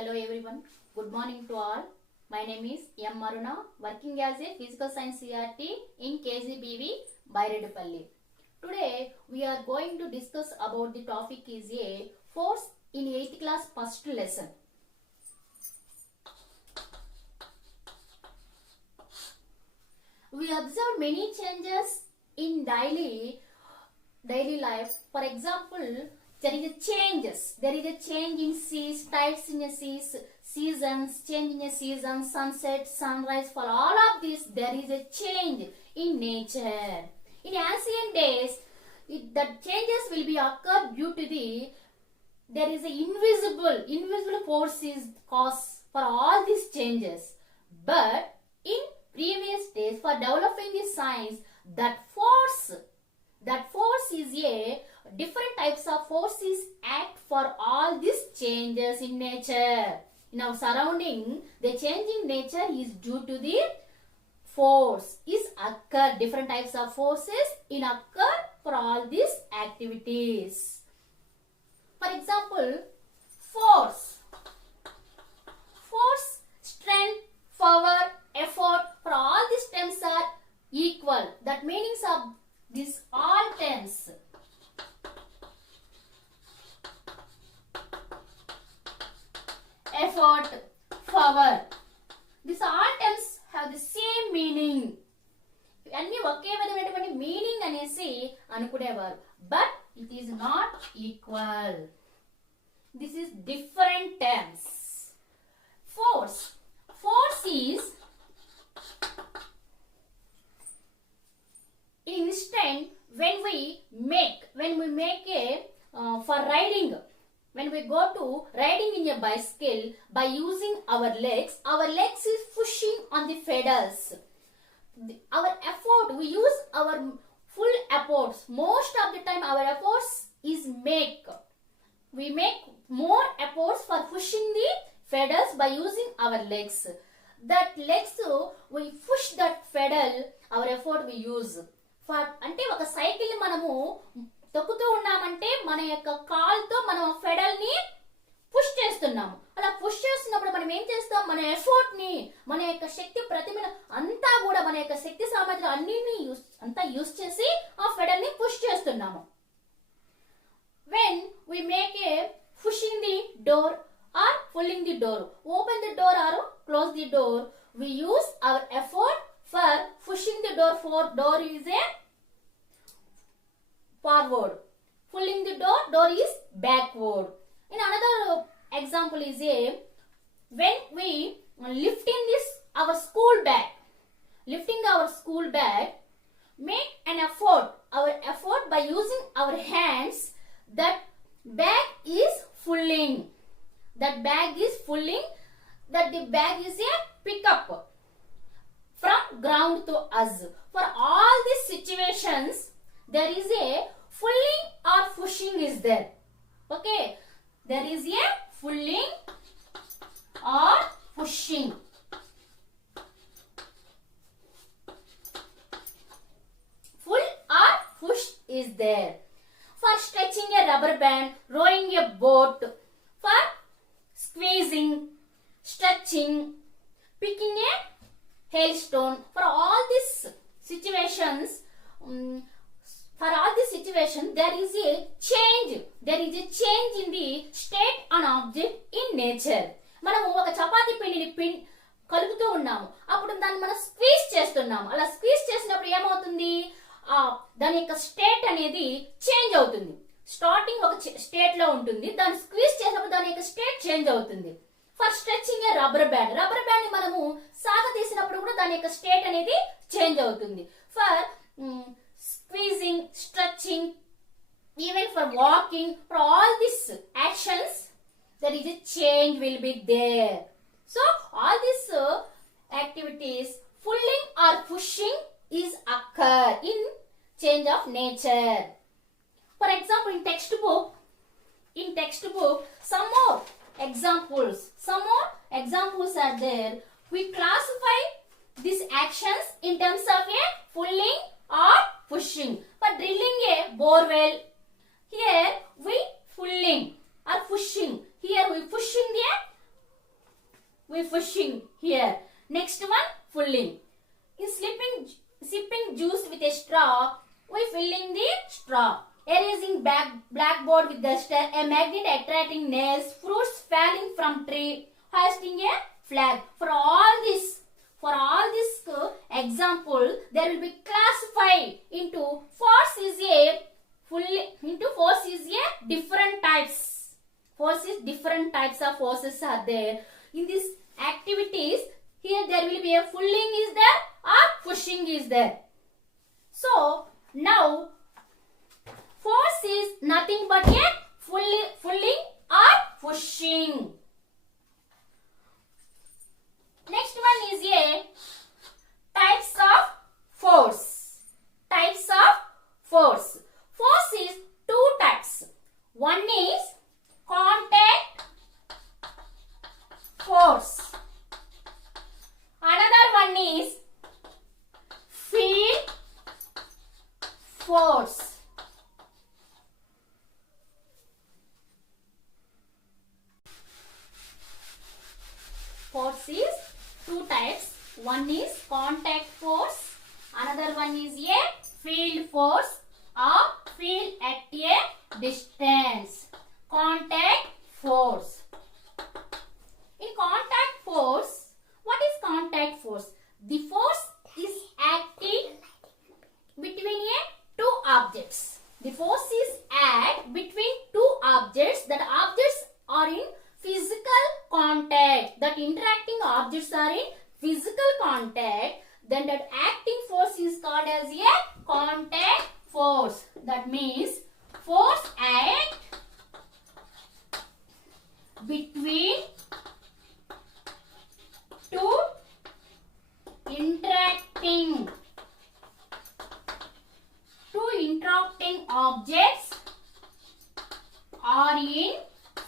Hello everyone. Good morning to all. My name is M.Aruna, working as a physical science CRT in KGBV Baireddy. Today we are going to discuss about the topic is a force in 8th class first lesson. We observe many changes in daily life. For example, there is a change in seas, tides in a seas, seasons, change in a season, sunset, sunrise. For all of this, there is a change in nature. In ancient days, the changes will be occurred due to there is an invisible forces cause for all these changes. But in previous days, for developing the science, that force is a different types of forces act for all these changes in nature. In our surrounding, the changing nature is due to the force is occur. Different types of forces in occur for all these activities. For example, force, strength, power, effort, for all these terms are equal. That meanings of these all terms. Effort, power. These all terms have the same meaning. అన్ని ఒకే విధమైనటువంటి మీనింగ్ అనేసి అనుకునేవారు. But it is not equal. This is different terms. Force is instant when we make a for riding. When we go to riding in a bicycle by using our legs is pushing on the pedals. Our effort, we use our full efforts. Most of the time our efforts is we make more efforts for pushing the pedals by using our legs. That legs, we push that pedal, our effort we use. For అంటే ఒక సైకిల్ మనము తొక్కుతూ ఉన్నామంటే మన యొక్క కాల్తో మనం ఫెడల్ ని పుష్ చేస్తున్నాము. అలా పుష్ చేస్తున్నప్పుడు మనం ఏం చేస్తాం, మన ఎఫర్ట్ ని, మన యొక్క శక్తి ప్రతిమ అంతా కూడా మన యొక్క శక్తి సామర్థ్యం అన్నిటిని అంతా యూస్ చేసి ఆ ఫెడల్ ని పుష్ చేస్తున్నాము. When we make a pushing the door or pulling the door, open the door or close the door, we use our effort for pushing the door. For door is a forward, pulling the door is backward. In another example is when we lifting our school bag, make an effort, our effort by using our hands, that bag is pulling, that the bag is a pickup from ground to us. For all these situations, there is a pulling or pushing is there. Okay, there is a pulling or pushing. Pull or push is there. For stretching a rubber band, rowing a boat, for squeezing, stretching, picking a hailstone. For all these situations, there is a change in the state and object in nature. మనము ఒక చపాతీ పిండిని కలుపుతూ ఉన్నాము, అప్పుడు దాన్ని మనం స్క్వీజ్ చేస్తున్నాము. అలా స్క్వీజ్ చేసినప్పుడు ఏమవుతుంది, దాని యొక్క స్టేట్ అనేది చేంజ్ అవుతుంది. స్టార్టింగ్ ఒక స్టేట్ లో ఉంటుంది, దాన్ని స్క్వీజ్ చేసినప్పుడు దాని యొక్క స్టేట్ చేంజ్ అవుతుంది. For stretching A rubber band ని మనము సాగతీసినప్పుడు కూడా దాని యొక్క స్టేట్ అనేది చేంజ్ అవుతుంది. For squeezing, stretching, even for walking, for all these actions, there is a change will be there. So all these activities, pulling or pushing, is occur in change of nature. For example, in textbook, some more examples are there. We classify these actions in terms of a pulling or pushing. For drilling a borewell, here we pulling or pushing. Here we pushing the we pushing here. Next one, pulling. In sipping juice with a straw, we filling the straw. Erasing blackboard with duster, a magnet attracting nails, fruits falling from tree, hoisting a flag. For all this example, there will be classified into force is a different types. Different types of forces are there. In these activities, here there will be a pulling is there or pushing is there. So now force is nothing but a pulling or pushing. Next one is a types of force. Types of force. Force is two types. One is contact force. Another one is field force. Force is two types. One is contact force. Another one is a field force or field at a distance. Contact force. In contact force, what is contact force? The force is acting between two objects. The force is act between two objects. That objects are in physical contact. That interacting objects are in physical contact. Then that acting force is called as a contact force. That means force act between two interacting objects are in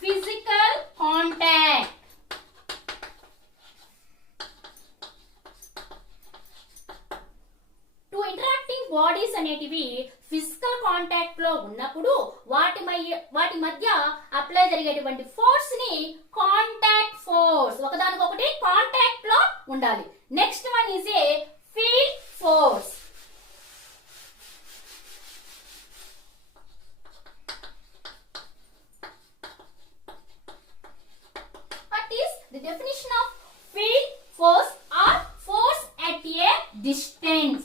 physical contact. Two interacting bodies అనేటివి physical contact లో ఉన్నప్పుడు వాటి మధ్య అప్లై జరిగేటువంటి ఫోర్స్ ని contact force. ఒకదానికొకటి కాంటాక్ట్ లో ఉండాలి. Next one is A field force. What is the definition of field force or force at a distance?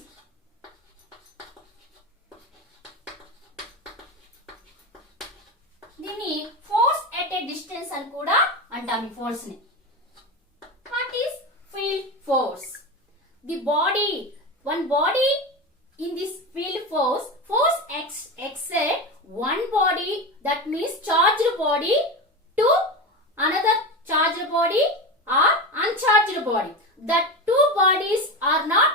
దీన్ని ఫోర్స్ ఎట్ ఏ డిస్టెన్స్ అని కూడా అంటాం ఈ ఫోర్స్ ని. What is field force? The body, one body in this field force exert one body, that means charged body, to another charged body or uncharged body. The two bodies are not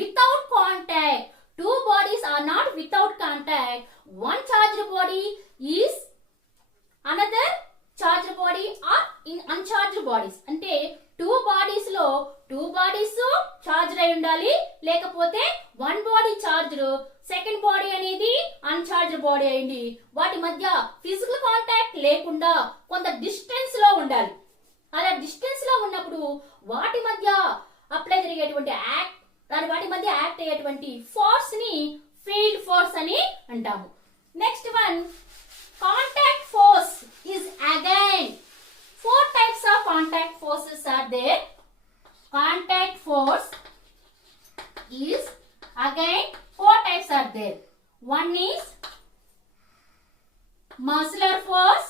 without contact. Two bodies are not without contact. One charged body is another charged body or in uncharged bodies. అంటే two bodies లో two bodies charged అయి ఉండాలి, లేకపోతే one body charged, second body అనేది uncharged body అయింది. వాటి మధ్య physical contact లేకుండా కొంత డిస్టెన్స్ లో ఉండాలి. అలా డిస్టెన్స్ లో ఉన్నప్పుడు వాటి మధ్య అప్లై జరిగేటువంటి వాటి మధ్య యాక్ట్ అయ్యేటువంటి ఫోర్స్ ని ఫీల్డ్ ఫోర్స్ అని అంటాము. Next one, contact force is again four types of contact forces are there. Contact force is again four types are there. One is muscular force,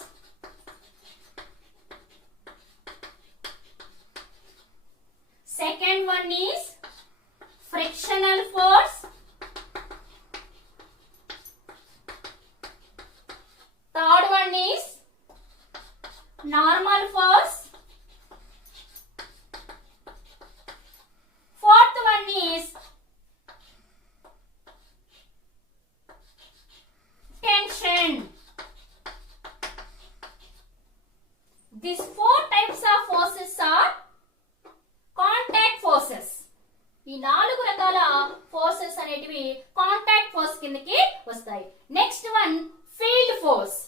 second one is frictional force, third one is normal force, fourth one is tension. These four types of forces are contact forces. ఈ నాలుగు రకాల ఫోర్సెస్ అనేటివి contact force కిందకి వస్తాయి. Next one, field force.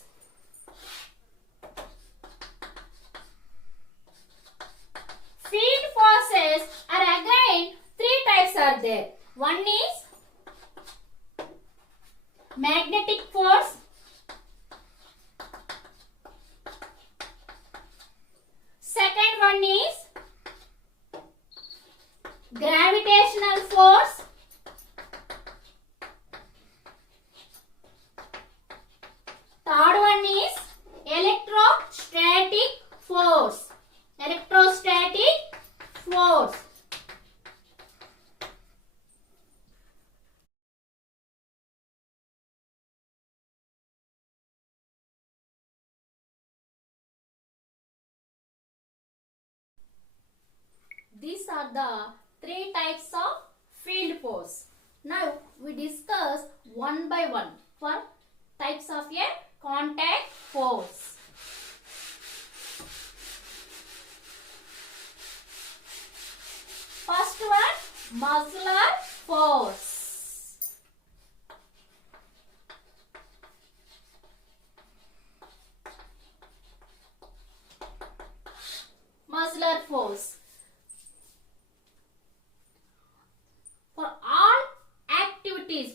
magnetic force. Second one is gravitational force. Third one is electrostatic force. Electrostatic force. These are the three types of field force. Now we discuss one by one for types of a contact force. First one, muscular force. Muscular force. For all activities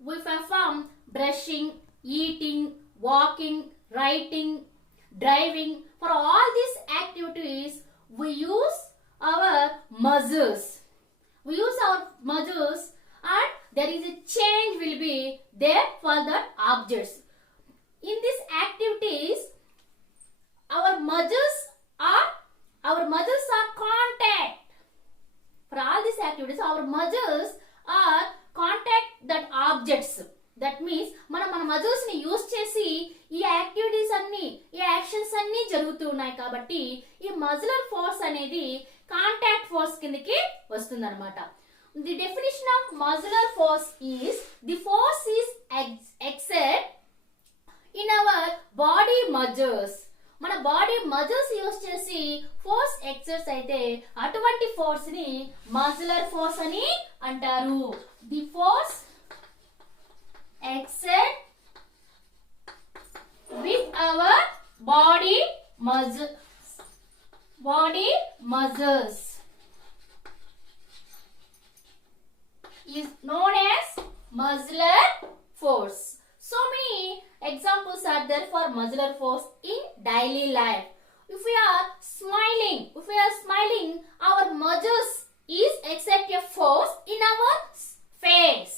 we perform brushing, eating, walking, writing, driving. For all these activities we use our muscles. We use our muscles and there is a change will be there for the objects. In these activities our muscles are contact. For all these activities our muscles are contact that objects. That means మన muscles ని యూస్ చేసి ఈ యాక్టివిటీస్ అన్ని ఈ యాక్షన్స్ అన్ని జరుగుతూ ఉన్నాయి కాబట్టి ఈ మజిలర్ ఫోర్స్ అనేది కాంటాక్ట్ ఫోర్స్ కిందకి వస్తుందన్నమాట. The definition of muscular force is the force is exert in our body muscles. మన బాడీ మజిల్స్ యూస్ చేసి ఫోర్స్ ఎక్సర్స్ అయితే అటువంటి ఫోర్స్ ని మజిలర్ ఫోర్స్ అని అంటారు. The force exert with our body muscles is known as muscular force. So many examples are there for muscular force in daily life. If we are smiling, our muscles is exert a force in our face.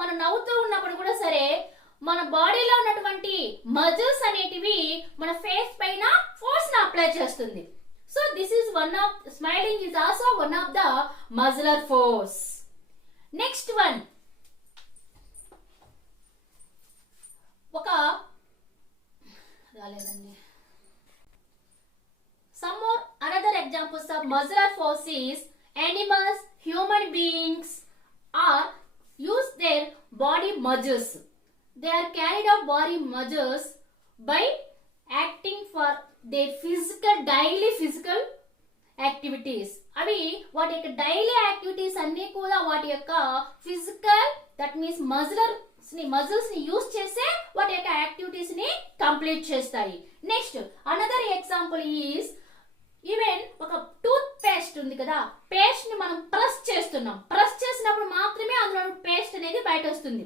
మనం నవ్వుతూ ఉన్నప్పుడు కూడా సరే మన బాడీలో ఉన్నటువంటి మజిల్స్ అనేటివి మన ఫేస్ పైన ఫోర్స్ ని అప్లై చేస్తుంది. So this is one of smiling is also one of the మజిలర్ force. Next one some more another examples of muscular force is animals, human beings are use their body muscles. They are carried out body muscles by acting for their daily physical activities. అవి వాటి యొక్క daily activities అన్ని కూడా వాటి యొక్క physical that means muscles ని యూస్ చేసే వాటి యొక్క యాక్టివిటీస్ ని కంప్లీట్ చేస్తాయి. Next another example is even ఒక టూత్ పేస్ట్ ఉంది కదా, పేస్ట్ ని మనం ప్రెస్ చేస్తున్నాం. ప్రెస్ చేసినప్పుడు మాత్రమే అందులో పేస్ట్ అనేది బయట వస్తుంది.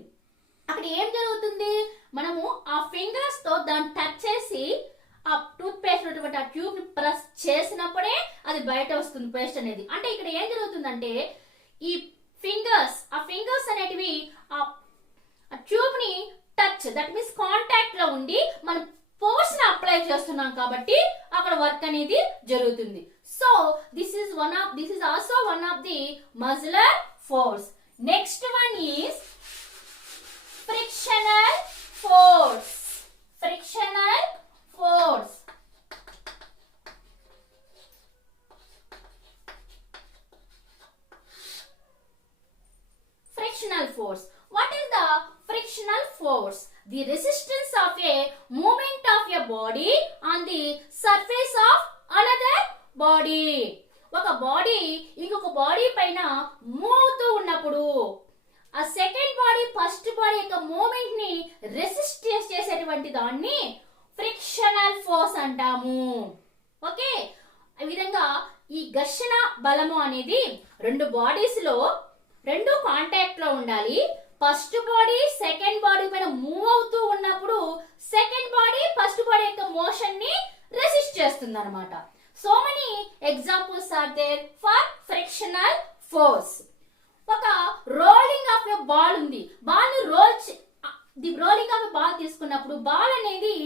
అక్కడ ఏం జరుగుతుంది, మనము ఆ ఫింగర్స్ తో దాన్ని టచ్ చేసి ఆ టూత్ పేస్ట్ ఉన్నటువంటి ఆ ట్యూబ్ ని ప్రెస్ చేసినప్పుడే అది బయట వస్తుంది పేస్ట్ అనేది. అంటే ఇక్కడ ఏం జరుగుతుందంటే ఈ ఫింగర్స్ అనేటివి ఆ ట్యూబ్ ని టచ్ దట్ మీన్స్ కాంటాక్ట్ లో ఉండి మనం ఫోర్స్ ని అప్లై చేస్తున్నాం కాబట్టి అక్కడ వర్క్ అనేది జరుగుతుంది. So this is also one of the మజిలర్ force. Next one is frictional force. Frictional force. Frictional force. What is the frictional force? The resistance of a movement of a body on the surface of another body. ఒక బాడీ ఇంకొక బాడీ పైన move అవుతూ ఉన్నప్పుడు ఆ second body first body యొక్క మూవ్మెంట్ ని రెసిస్ట్ చేసేటువంటి దాన్ని ఫ్రిక్షనల్ ఫోర్స్ అంటాము. ఓకే, ఈ విధంగా ఈ ఘర్షణ బలము అనేది రెండు బాడీస్ లో రెండు కాంటాక్ట్ లో ఉండాలి. ఫస్ట్ బాడీ సెకండ్ బాడీ పైన మూవ్ అవుతూ ఉన్నప్పుడు సెకండ్ బాడీ ఫస్ట్ బాడీ యొక్క మోషన్ ని రెసిస్ట్ చేస్తుంది అనమాట. So many examples are there for frictional force. ఒక రోలింగ్ ఆఫ్ ఎ బాల్ ఉంది. బాల్ ని రోలింగ్ ఆఫ్ ఎ బాల్ తీసుకున్నప్పుడు బాల్ అనేది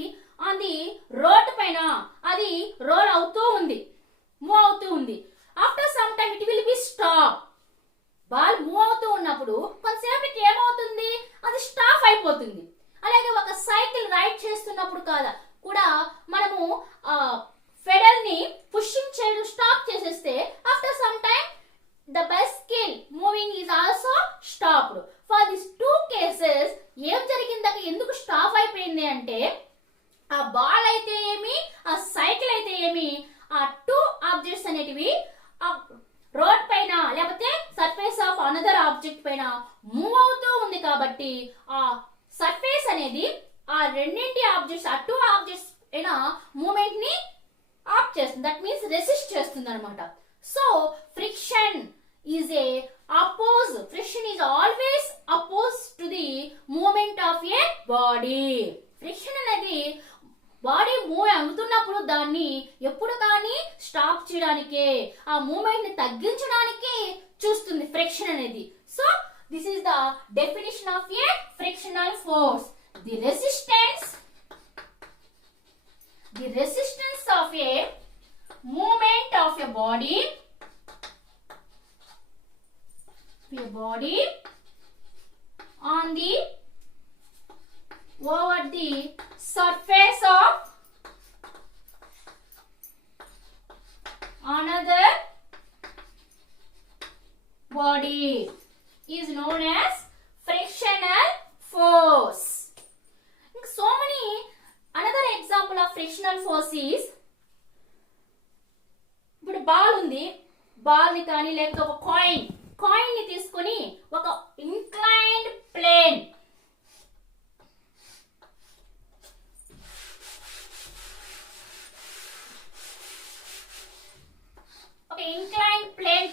అది రోడ్ పైన అది రోల్ అవుతూ ఉంది, మూవ్ అవుతూ ఉంది. After some time it will be stop. Ball move అవుతూ ఉన్నప్పుడు కొంతసేపటికి ఏమవుతుంది, అది స్టాప్ అయిపోతుంది. అలాగే ఒక సైకిల్ రైడ్ చేస్తున్నప్పుడు కూడా మనము ఫెడల్ ని పుషింగ్ చేయడం స్టాప్ చేసేస్తే after some time the bicycle moving is also stopped. For this two cases ఏం జరిగిందాక ఎందుకు స్టాప్ అయిపోయింది అంటే ఆ బాల్ అయితే ఏమి ఆ సైకిల్ అయితే ఏమి ఆ టూ ఆబ్జెక్ట్స్ అనేటివి ఆ రోడ్ పైన లేకపోతే సర్ఫేస్ ఆఫ్ అనదర్ ఆబ్జెక్ట్ పైన మూవ్ అవుతూ ఉంది కాబట్టి ఆ సర్ఫేస్ అనేది ఆ రెండింటి ఆబ్జెక్ట్స్ ఆ టూ ఆబ్జెక్ట్స్ అయిన మూవ్మెంట్ ని ఆఫ్ చేస్తుంది. దట్ మీన్స్ రెసిస్ట్ చేస్తుంది అనమాట. So friction is friction is always opposed to the movement of a body. Friction అనేది బాడీ మూవ్ అవుతున్నప్పుడు దాన్ని ఎప్పుడు కానీ స్టాప్ చేయడానికే ఆ మూవ్మెంట్ ని తగ్గించడానికి చూస్తుంది ఫ్రిక్షన్ అనేది. So this is the definition of a frictional force. The resistance of A movement of a body on the over the surface of another body is known as frictional force. So many another example of frictional force is ఇప్పుడు బాల్ ఉంది, ball ని కానీ లేకపోతే ఒక కాయిన్ ని తీసుకొని ఒక inclined plane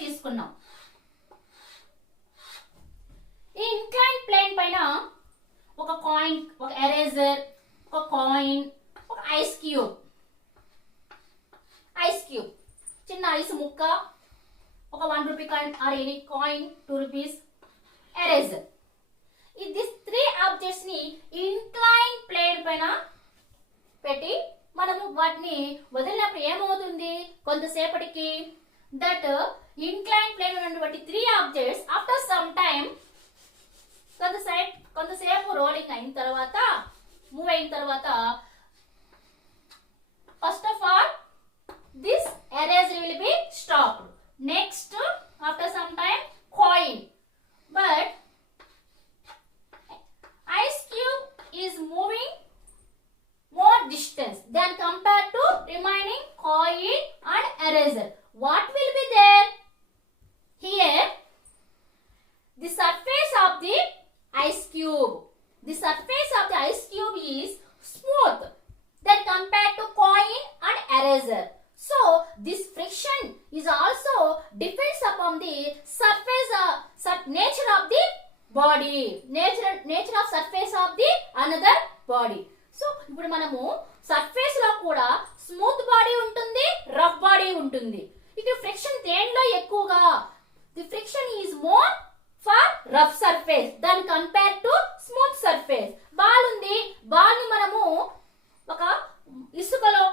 తీసుకున్నాం. ఈ ఇంక్లైన్డ్ ప్లేన్ పైన ఒక కాయిన్, ఒక ఎరేజర్, ఒక కాయిన్, ఒక ఐస్ క్యూబ్ చిన్న ఐస్ ముక్క, ఒక 1 rupee coin or any coin, 2 rupees, eraser. This 3 ఆబ్జెక్ట్స్ ని ఇంక్లైన్ ప్లేన్ పైన పెట్టి మనము వాటిని వదిలినప్పుడు ఏమవుతుంది, కొంతసేపటికి దట్ ఇంక్లైన్ ప్లేన్ ఉన్నటువంటి 3 ఆబ్జెక్ట్స్ ఆఫ్టర్ సమ్ టైమ్ కొంతసేపు రోలింగ్ అయిన తర్వాత మూవ్ అయిన తర్వాత first of all this eraser will be stopped. Next, after some time, coin. But ice cube is moving more distance than compared to remaining coin and eraser. What will be there? Here, the surface of the ice cube. The surface of the ice cube is smooth than compared to coin and eraser. So this friction is also depends upon the surface nature of the body, nature of surface of the another body. So ఇప్పుడు మనము సర్ఫేస్ లో కూడా smooth body ఉంటుంది, rough body ఉంటుంది. ఇక్కడ ఫ్రిక్షన్ దేనిలో ఎక్కువగా, the friction is more for rough surface than compare to smooth surface. Ball ఉంది, బాల్ ని మనము ఒక ఇసుకలో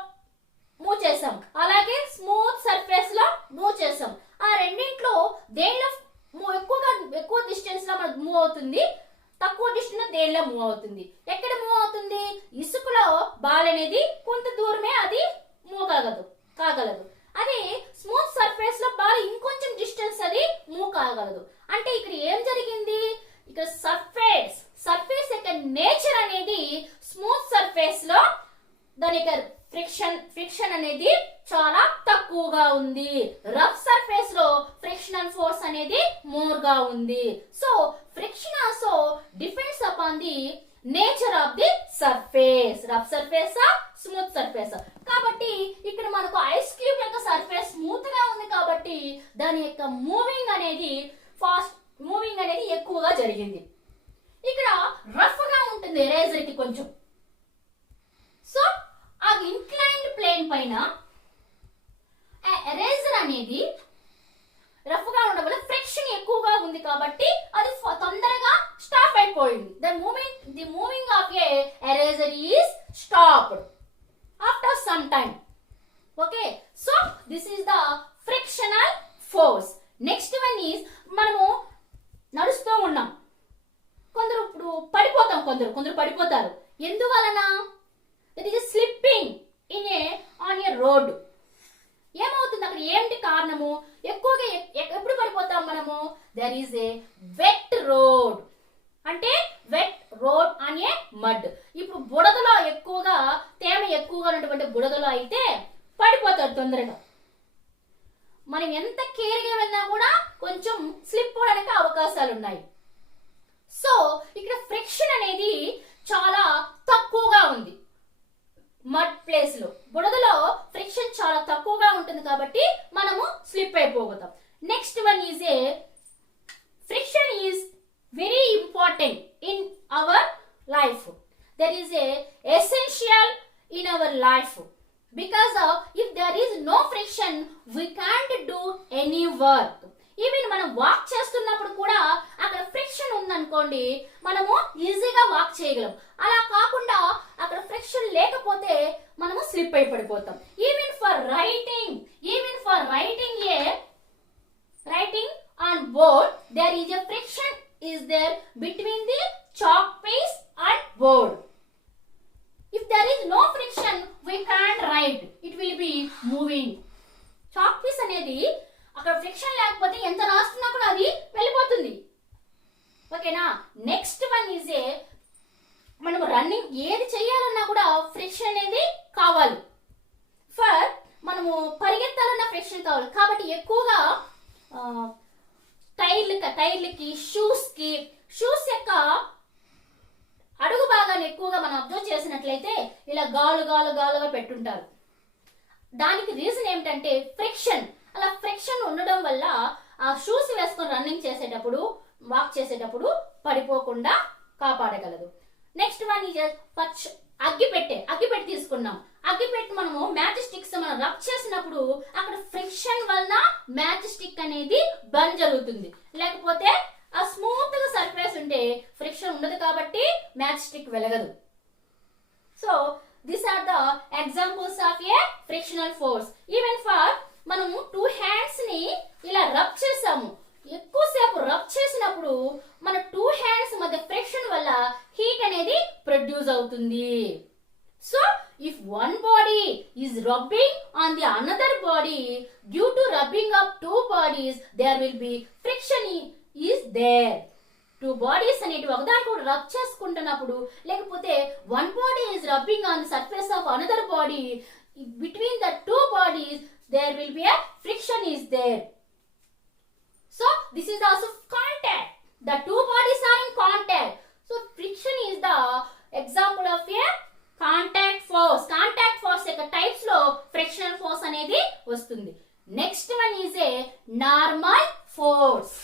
మూవ్ చేసాం, అలాగే స్మూత్ సర్ఫేస్ లో మూవ్ చేసాం. ఆ రెండింట్లో దేనిలో ఎక్కువ డిస్టెన్స్ లో మనకు మూవ్ అవుతుంది, తక్కువ డిస్టెన్స్ లో దేనిలో మూవ్ అవుతుంది. ఎక్కడ మూవ్ అవుతుంది, ఇసుకలో బాల్ అనేది కొంత దూరమే అది మూవ్ కాగలదు. అది స్మూత్ సర్ఫేస్ లో బాల్ ఇంకొంచెం డిస్టెన్స్ అది మూవ్ కాగలదు. అంటే ఇక్కడ ఏం జరిగింది, ఇక్కడ సర్ఫేస్ యొక్క నేచర్ అనేది స్మూత్ సర్ఫేస్ లో దాని యొక్క ఫ్రిక్షన్ అనేది చాలా తక్కువగా ఉంది. రఫ్ సర్ఫేస్ లో ఫ్రిక్షనల్ ఫోర్స్ అనేది మోర్ గా ఉంది. So friction also depends upon the nature of the surface, rough surface smooth surface. కాబట్టి ఇక్కడ మనకు ఐస్ క్యూబ్ యొక్క సర్ఫేస్ స్మూత్ గా ఉంది కాబట్టి దాని యొక్క మూవింగ్ అనేది ఎక్కువగా జరిగింది. ఉంటుంది ఎరేజర్ కి కొంచెం. సో ఆ ఇంక్లైన్డ్ ప్లేన్ పైన ఎరేజర్ అనేది రఫ్ గా ఉండడం వల్ల ఫ్రిక్షన్ ఎక్కువగా ఉంది కాబట్టి అది తొందరగా స్టాప్ అయిపోయింది. The moving of a eraser is stopped after some time. Okay, so this is the frictional force. Next one is మనము నడుస్తూ ఉన్నాం, కొందరు ఇప్పుడు పడిపోతాం, కొందరు పడిపోతారు. ఎందువలన? It is slipping on a road. ఏమవుతుంది అక్కడ? ఏంటి కారణము? ఎక్కువగా ఎప్పుడు పడిపోతాం మనము? There is a wet road. అంటే wet road on a mud. ఇప్పుడు బుడదలో ఎక్కువగా తేమ ఎక్కువగా ఉన్నటువంటి బుడదలో అయితే పడిపోతారు తొందరగా. మనం ఎంత కేర్గా వెళ్ళినా కూడా కొంచెం స్లిప్ అవడానికి అవకాశాలు ఉన్నాయి. సో ఇక్కడ ఫ్రిక్షన్ అనేది చాలా తక్కువగా ఉంది. మడ్ ప్లేస్ లో, బుడదలో ఫ్రిక్షన్ చాలా తక్కువగా ఉంటుంది కాబట్టి మనము స్లిప్ అయిపోతాం. Next one is a friction is very important in our life. There is a essential in our life. Because of if there is no friction, we can't do any work. Even మనం వాక్ చేస్తున్నప్పుడు కూడా అక్కడ ఫ్రిక్షన్ ఉందనుకోండి, మనము ఈజీగా వాక్ చేయగలం. అలా కాకుండా అక్కడ ఫ్రిక్షన్ లేకపోతే మనము స్లిప్ అయి పడిపోతాం. Even for writing on board there is a friction is there between the chalk piece and board. If there is no friction, we can't write. It will be moving. Chalk piece అనేది అక్కడ ఫ్రిక్షన్ లేకపోతే ఎంత రాస్తున్నా కూడా అది వెళ్ళిపోతుంది. ఓకేనా? Next one is ఏ మనం రన్నింగ్ ఏది చేయాలన్నా కూడా ఫ్రిక్షన్ అనేది కావాలి. మనము పరిగెత్తాలన్న ఫ్రిక్షన్ కావాలి. కాబట్టి ఎక్కువగా టైర్లకి షూస్ యొక్క అడుగు భాగాన్ని ఎక్కువగా మనం అబ్జర్వ్ చేసినట్లయితే ఇలా గాలుగా పెట్టుంటారు. దానికి రీజన్ ఏమిటంటే ఫ్రిక్షన్. అలా ఫ్రిక్షన్ ఉండడం వల్ల ఆ షూస్ వేసుకొని రన్నింగ్ చేసేటప్పుడు, వాక్ చేసేటప్పుడు పడిపోకుండా కాపాడగలదు. నెక్స్ట్ వన్ ఈజ్ అగ్గిపెట్టి తీసుకున్నాం. అగ్గిపెట్టి మనము మ్యాచ్ స్టిక్స్ మనం రబ్ చేసినప్పుడు అక్కడ ఫ్రిక్షన్ వలన మ్యాచ్ స్టిక్ అనేది బర్న్ జరుగుతుంది. లేకపోతే ఆ స్మూత్ గా సర్ఫేస్ ఉంటే ఫ్రిక్షన్ ఉండదు కాబట్టి మ్యాచ్ స్టిక్ వెలగదు. So these are the examples of a frictional force. Even for మనము 2 హ్యాండ్స్ ని ఇలా రబ్ చేసాము, ఎక్కువసేపు రబ్ చేసినప్పుడు మన 2 హ్యాండ్స్ మధ్య ఫ్రిక్షన్ వల్ల హీట్ అనేది ప్రొడ్యూస్ అవుతుంది. So if one body is rubbing on the another body, due to rubbing of 2 bodies, there will be friction is there. 2 bodies అనేటివి ఒకదానికొకటి రబ్ చేసుకుంటున్నప్పుడు, లేకపోతే 1 body is rubbing on the surface of another body, between the 2 bodies there will be a friction is there. So this is also contact. The 2 bodies are in contact. So friction is the example of a contact force యొక్క టైప్స్ లో frictional force అనేది వస్తుంది. Next one is A normal force.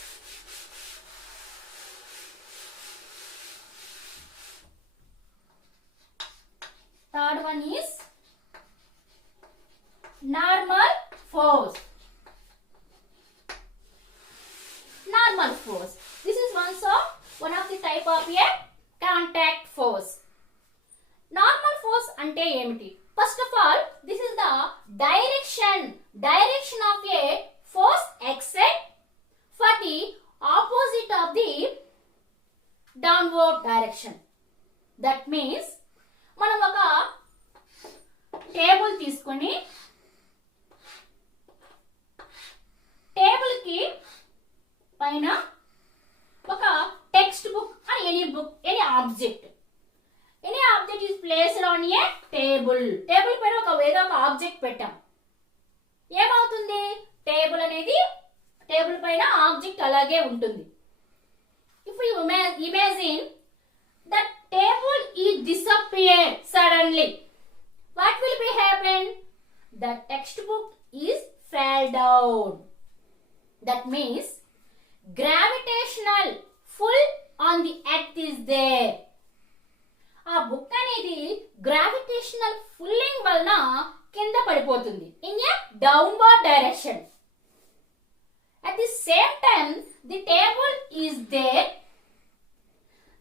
Third one is normal force. This is one of the type of a contact force. Normal force అంటే ఏమిటి? First of all this is the direction of a force except for the opposite of the downward direction. That means మనం ఒక table తీసుకొని table కి పైన ఒక text book or any object is placed on a table. Table పైన ఏదో ఒక ఆబ్జెక్ట్ పెట్టాం. ఏమవుతుంది? టేబుల్ పైన ఆబ్జెక్ట్ అలాగే ఉంటుంది. If you imagine that table is disappear suddenly, what will be happen? The textbook is fell down. That means gravitational pull on the earth is there. Book అనేది gravitational pulling వలన కింద పడిపోతుంది in a downward direction. At the same time, the table is there.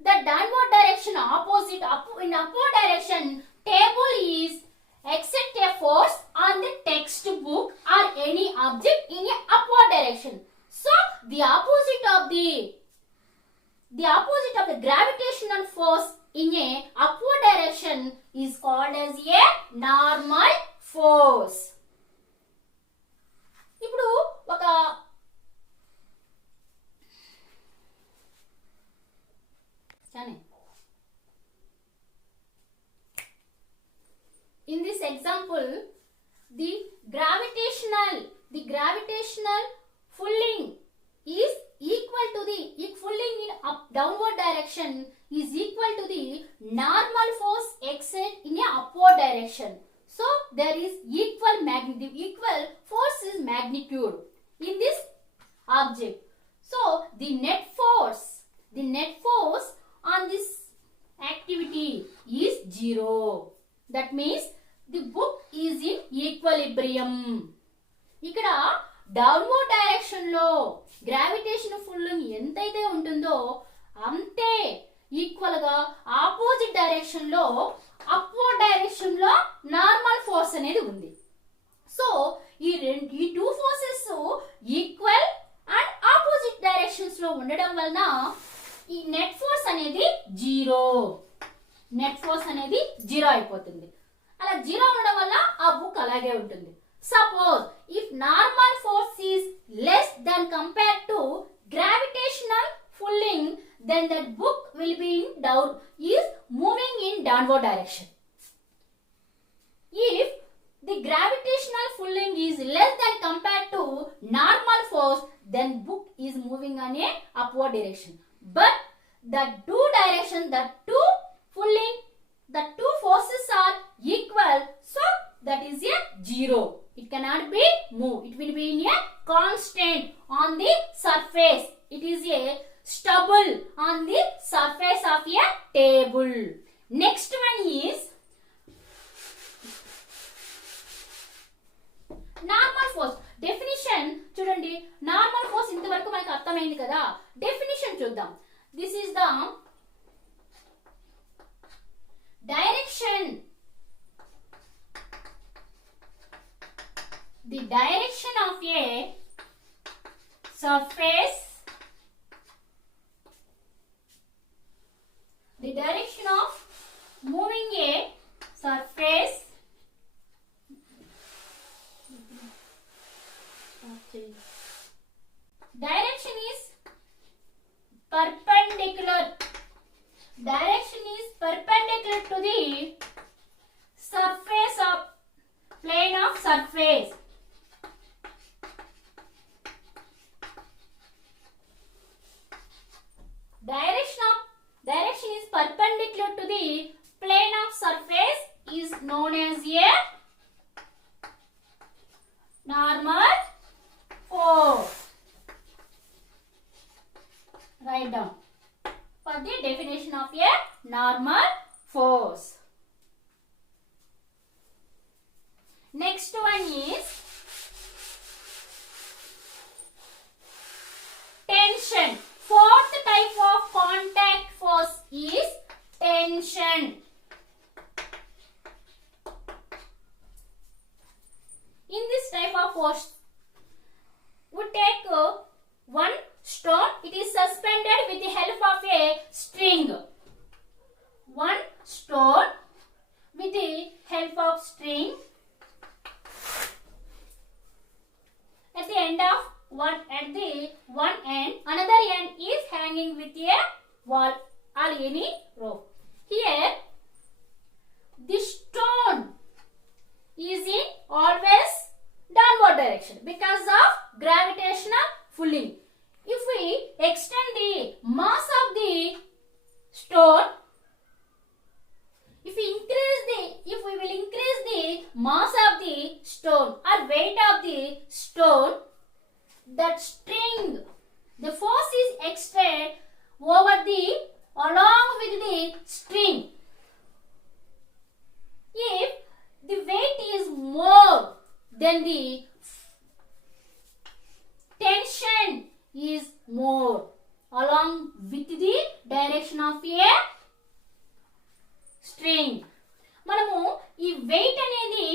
The downward direction opposite in upward direction, table is exert a force on the textbook or any object in a upward direction. So the opposite of the gravitational force in a upward direction is called as a normal force. ఇప్పుడు ఒక in this example, the gravitational pulling is equal to the pulling in downward direction is equal to the normal force exert in a upward direction. So there is equal force is magnitude in this object. So the net force on this activity is 0. That means the book is in equilibrium. ఇక్కడ downward direction లో gravitation pulling ఎంతైతే ఉంటుందో అంతే ఈక్వల్ గా opposite direction లో upward direction లో normal force అనేది ఉంది. సో ఈ two forces equal and opposite directions లో ఉండడం వలన ఈ నెట్ ఫోర్స్ అనేది జీరో అయిపోతుంది. అలా జీరో ఉండడం వల్ల ఆ బుక్ అలాగే ఉంటుంది. Suppose if normal force is less than compare to gravitational pulling then that book will be moving in downward direction. If the gravitational pulling is less than compared to normal force, then book is moving on a upward direction. But the two forces are equal, so that is a 0. It cannot be moved. It will be in a constant on the surface. It is a stubble on the surface of a table. Next one is normal force definition చూడండి. Normal force ఇంతవరకు మనకు అర్థమైంది కదా. డెఫినిషన్ చూద్దాం. This is the direction of A surface, the direction of moving a surface direction is perpendicular to the surface of plane of surface. Direction is perpendicular to the plane of surface is known as a normal force. Write down for the definition of a normal force. Next one is tension. Fourth type of contact force is tension. In this type of force, we take one stone. It is suspended with the help of a string. One stone with the help of string. At the end, another end is hanging with a wall or any rope. Here, the stone is in always downward direction because of gravitational pulling. If we extend the mass of the stone, if we will increase the mass of the stone or weight of the stone, that string, the force is extended along with the string. then the tension is more along with the direction of a string. మనము ఈ వెయిట్ అనేది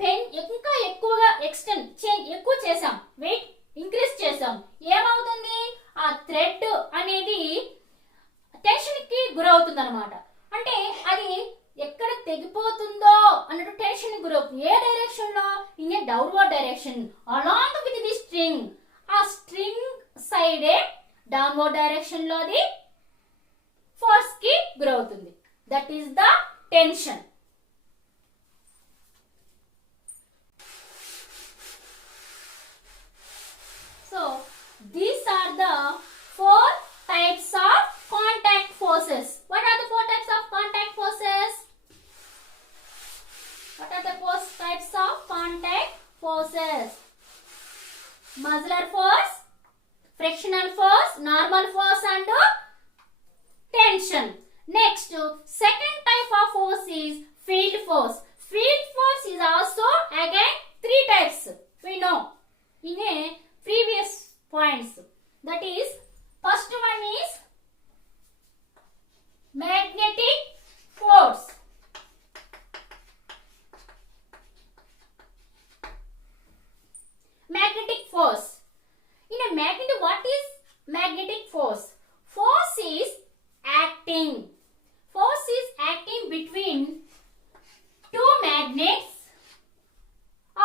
పెన్ ఇంకా ఎక్కువగా ఎక్కువ చేసాం, wait increase చేసాం, ఏమవుతుంది ఆ థ్రెడ్ అనేది టెన్షన్ కి గురవుతుంది అనమాట. అంటే అది ఎక్కడ తెగిపోతుందో అన్నట్టు టెన్షన్ కి గురవుతుంది. ఏ డైరెక్షన్ లో? In a downward direction along with the string. ఆ స్ట్రింగ్ సైడే డౌన్వర్డ్ డైరెక్షన్ లో అది ఫోర్స్ కి గురవుతుంది. That is the tension. So these are the 4 types of contact forces. What are the 4 types of contact forces? What are the 4 types of contact forces? Muscular force, frictional force, normal force and tension. Next, second type of force is field force. Field force is also again 3 types. We know in a previous points. That is, first one is magnetic force. Magnetic force. In a magnet, what is magnetic force? Force is acting. Force is acting between 2 magnets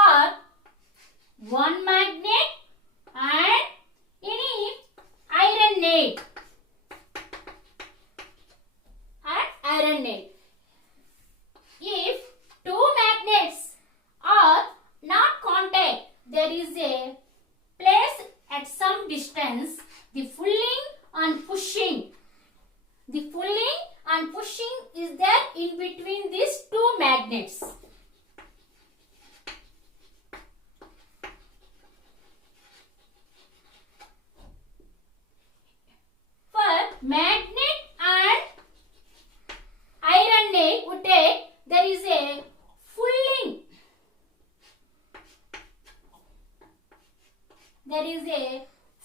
or 1 magnet and any iron nail. If 2 magnets are not contact, there is a place at some distance. The pulling and pushing is there in between these 2 magnets. Magnet and iron nail would take, there is a pulling. There is a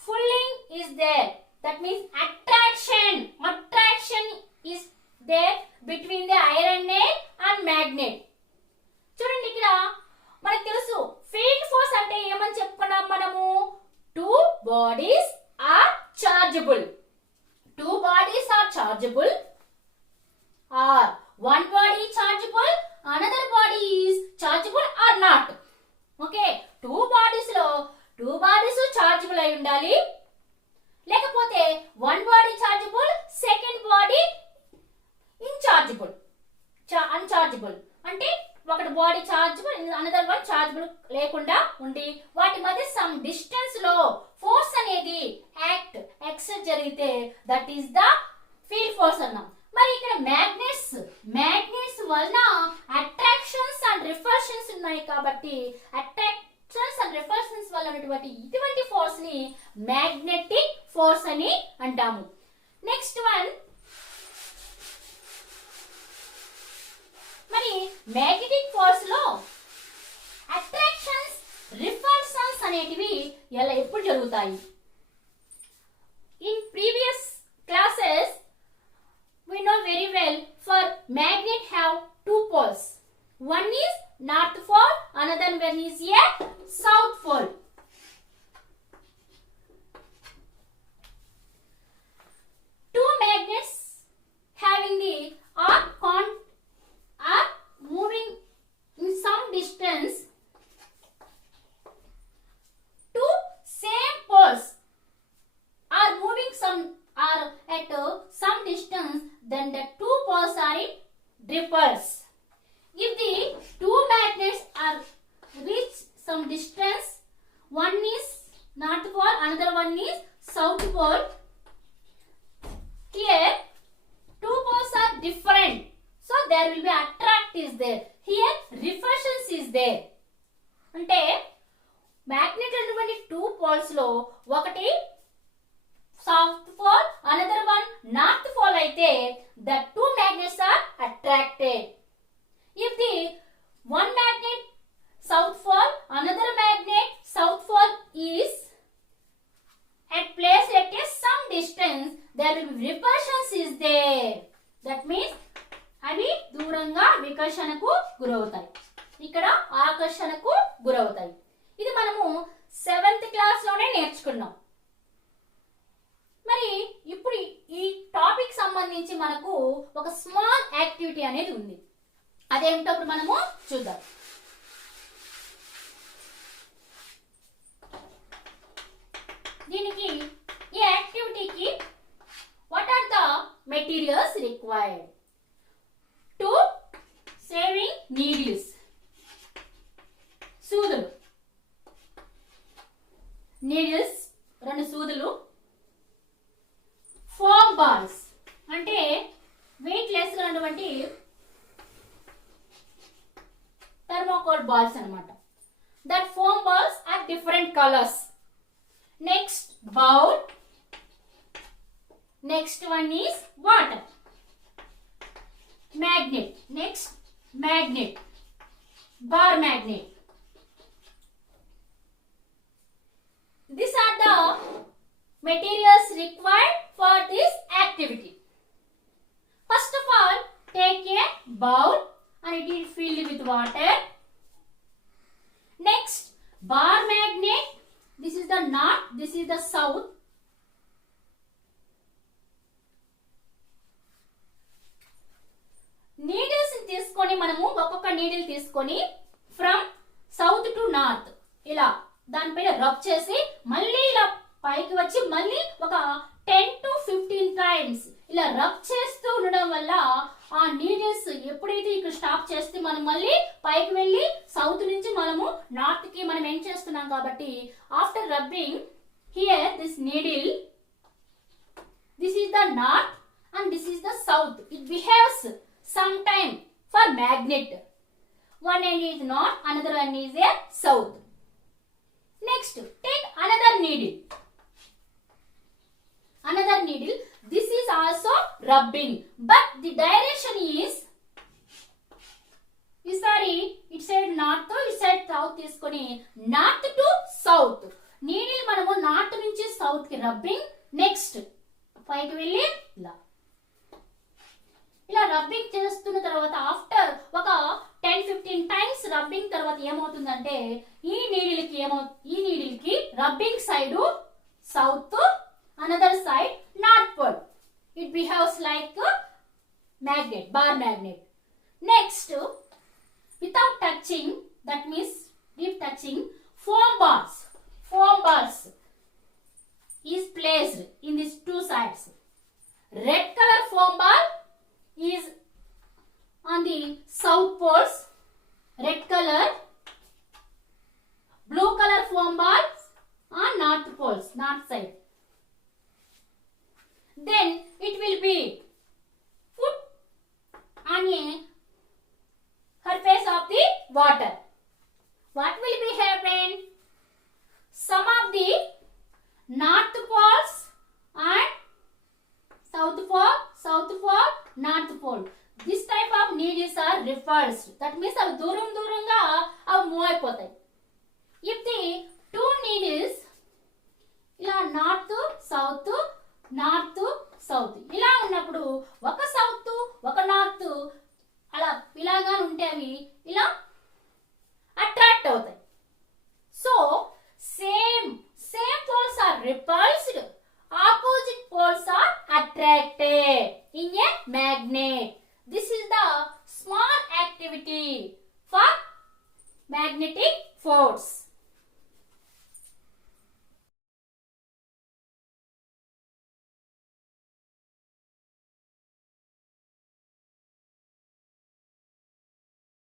pulling is there. That means attraction is there between the iron nail and magnet. చూడండి ఇక్కడ మనకు తెలుసు field force అంటే ఏమని చెప్పుకున్నాం మనము? 2 bodies are chargeable. 2 bodies are chargeable or 1 body chargeable, another body is chargeable or not. Okay, 2 bodies లో 2 bodies chargeable అయి ఉండాలి, లేకపోతే 1 body chargeable, second body unchargeable. అంటే ఒకటి body chargeable, another one chargeable లేకుండా ఉండి వాటి మధ్య సమ్ డిస్టెన్స్ లో ఫోర్స్ అనేది ఎక్సర్ట్ జరిగితే that is the field force అన్నాం. మరి ఇక్కడ మ్యాగ్నెట్స్ వలన అట్రాక్షన్స్ అండ్ రిపల్షన్స్ ఉన్నాయి కాబట్టి అట్రాక్షన్స్ అండ్ రిపల్షన్స్ వల్ల ఇటువంటి ఫోర్స్ ని మ్యాగ్నెటిక్ ఫోర్స్ అని అంటాము. నెక్స్ట్ వన్, మరి మ్యాగ్నెటిక్ ఫోర్స్ లో అట్రాక్షన్స్ రిపల్షన్స్ అనేటివి ఎప్పుడు జరుగుతాయి? In previous classes we know very well for magnet have 2 poles. One is north pole, another one is a south pole. Two magnets having the are moving in some distance. Two same poles are moving are at some distance, then the 2 poles are in repulse. If the 2 magnets are reach some distance, one is north pole, another one is south pole. Here 2 poles are different, so there will be attract is there. Here repulsions is there. అంటే మ్యాగ్నెట్ అనేటువంటి 2 poles లో ఒకటి south pole, another one north pole అయితే the 2 magnets are attracted. If the one magnet south pole, another magnet, south pole is at placed at a some distance, there will be repulsions is there. That means అవి దూరంగా వికర్షణకు గురవుతాయి, ఇక్కడ ఆకర్షణకు గురవుతాయి. ఇది మనము 7th క్లాస్ లోనే నేర్చుకున్నాం. మరి ఇప్పుడు ఈ టాపిక్ సంబంధించి మనకు ఒక స్మాల్ యాక్టివిటీ అనేది ఉంది. అదేంటో ఇప్పుడు మనము చూద్దాం. దీనికి ఈ యాక్టివిటీకి what are the materials required to sewing needles. సూదులు, నీడిల్స్ 2 సూదులు, ఫోమ్ బాల్స్ అంటే వెయిట్ లెస్ గా ఉన్నటువంటి థర్మోకోల్ బాల్స్ అన్నమాట. That foam balls are different colours. Next bowl, next one is water. magnet, next magnet, bar magnet. These are the materials required for this activity. First of all, take a bowl and it is filled with water. Next, bar magnet. This is the north, this is the south. Needles తీసుకొని మనము ఒక్కొక్క నీడిల్ తీసుకొని from south to north ఇలా దానిపైన రబ్ చేసి మళ్ళీ ఇలా పైకి వచ్చి మళ్ళీ ఒక 10 to 15 టైమ్స్ ఇలా రబ్ చేస్తూ ఉండడం వల్ల ఆ నీడిల్స్ ఎప్పుడైతే ఇక్కడ స్టాప్ చేస్తే మనం మళ్ళీ పైకి వెళ్ళి సౌత్ నుంచి మనము నార్త్ కి మనం ఏం చేస్తున్నాం కాబట్టి after rubbing here this needle, this is the north and this is the south. It behaves sometime for magnet. One end is north, another one is a south. Next, take another needle. Another needle. This is also rubbing, but the direction is it said north to it said south తీసుకొని north to south. Needle మనము నార్త్ నుంచి సౌత్ కి rubbing. Next పైకి వెళ్ళి ఇలా రబ్బింగ్ చేస్తున్న తర్వాత ఆఫ్టర్ ఒక 10-15 టైమ్స్ రబ్బింగ్ తర్వాత ఏమవుతుందంటే ఈ నీడిల్ కి rubbing side south, another side north pole. It behaves like magnet, bar magnet. Next, without touching, that means deep touching, foam balls is placed in these 2 sides. Red color foam ball is on the south poles, red color. Blue color foam balls on north poles, north side. Then it will be put on a surface of the water. What will be happen? Some of the north poles and south pole, north pole. This type of needles are repulsed. That means అవి దూరంగా అవి మూవ్ అయిపోతాయి. If the 2 needles ఇలా north south ఇలా ఉన్నప్పుడు ఒక సౌత్ ఒక నార్త్ అలా ఇలాగా ఉంటే అవి ఇలా అట్రాక్ట్ అవుతాయి. So same poles are repulsed, opposite poles are attracted in a magnet. This is the small activity for magnetic force.